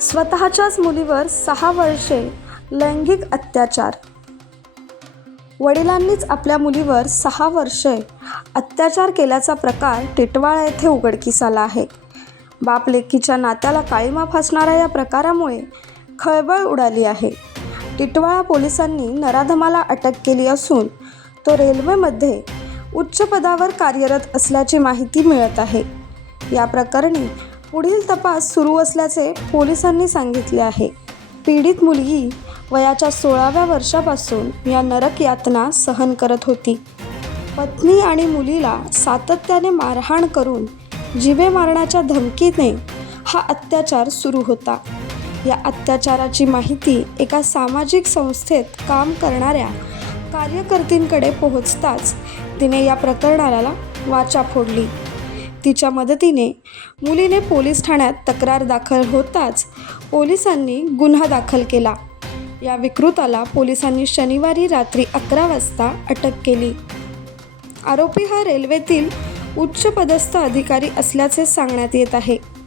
स्वतःच्याच मुलीवर सहा वर्षे लैंगिक अत्याचार. वडिलांनीच आपल्या मुलीवर सहा वर्षे अत्याचार केल्याचा प्रकार टिटवाळा येथे उघडकीस आला आहे. बाप लेकीच्या नात्याला काळीमा फासणाऱ्या या प्रकारामुळे खळबळ उडाली आहे. टिटवाळा पोलिसांनी नराधमाला अटक केली असून तो रेल्वेमध्ये उच्च पदावर कार्यरत असल्याची माहिती मिळत आहे. या प्रकरणी पुढील तपास सुरू असल्याचे पोलिसांनी सांगितले आहे. पीडित मुलगी वयाच्या सोळाव्या वर्षापासून या नरक यातना सहन करत होती. पत्नी आणि मुलीला सातत्याने मारहाण करून जिवे मारण्याच्या धमकीने हा अत्याचार सुरू होता. या अत्याचाराची माहिती एका सामाजिक संस्थेत काम करणाऱ्या कार्यकर्तींकडे पोहोचताच तिने या प्रकरणाला वाचा फोडली. तिच्या मदतीने मुलीने पोलीस ठाण्यात तक्रार दाखल होताच पोलिसांनी गुन्हा दाखल केला. या विकृताला पोलिसांनी शनिवारी रात्री अकरा वाजता अटक केली. आरोपी हा रेल्वेतील उच्च पदस्थ अधिकारी असल्याचे सांगण्यात येत आहे.